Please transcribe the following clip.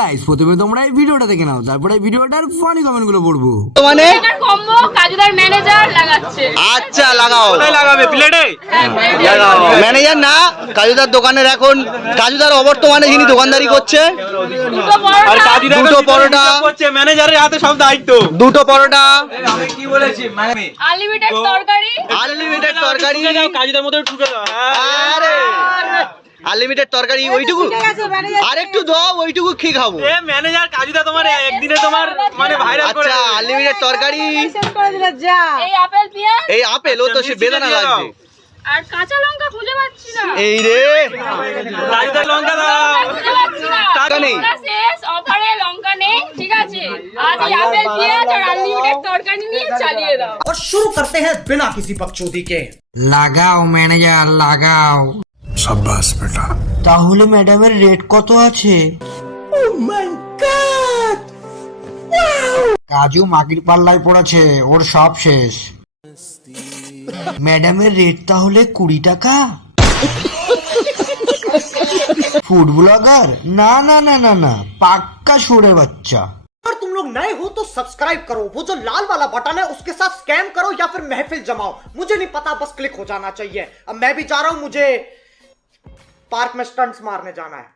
Guys প্রথমে তোমরা এই ভিডিওটা দেখে নাও, তারপরে এই ভিডিওটার ফানি কমেন্ট গুলো পড়বো। মানে কম্বো কাজুদার ম্যানেজার লাগাচ্ছে। আচ্ছা লাগাও, কোথায় লাগাবে? প্লেটে ম্যানেজার না কাজুদার দোকানের এখন কাজুদার অবর্তমানে যিনি দোকানদারি করছে আর কাজীরা দুটো পরোটা করছে, ম্যানেজারের হাতে সব দায়িত্ব। দুটো পরোটা আমি কি বলেছি মানে আনলিমিটেড তরকারি, আনলিমিটেড তরকারি কাজীদের মধ্যে ঠুকে দাও। আরে আনলিমিটেড তরকারি ওইটুকু আরেকটু দাও, ওইটুকু খেয়ে খাবো। এ ম্যানেজার কাজীদা তোমার একদিনে তোমার মানে ভাইরাল করে। আচ্ছা আনলিমিটেড তরকারি, এই আপেল পেঁয়াজ, এই আপেল ও তো সে বেদানা লাগছে। আর কাঁচা লঙ্কা খুঁজে পাচ্ছি না। এই রে কাজীদা লঙ্কা দাও। খুঁজে পাচ্ছি না। টাকা নেই। লঙ্কা শেষ, অফারে লঙ্কা নেই, ঠিক আছে? আজ এই আপেল পেঁয়াজ আর আনলিমিটেড তরকারি নিয়ে চালিয়ে দাও। और शुरू करते हैं बिना किसी बकचोदी के। লাগাও ম্যানেজার লাগাও। शाबाश बेटा। তাহলে ম্যাডামের রেট কত আছে? কাজু মাগির পাল্লায় পড়েছে, ওর সব শেষ। ম্যাডামের রেট তাহলে 20 টাকা। Food blogger? না না না না না, পাক্কা সুরে বাচ্চা। अगर तुम लोग नए हो तो सब्सक्राइब करो, वो जो लाल वाला बटन है उसके साथ स्कैम करो या फिर महफिल जमाओ, मुझे नहीं पता, बस क्लिक हो जाना चाहिए। अब मैं भी जा रहा हूं, मुझे पार्क में स्टंट्स मारने जाना है।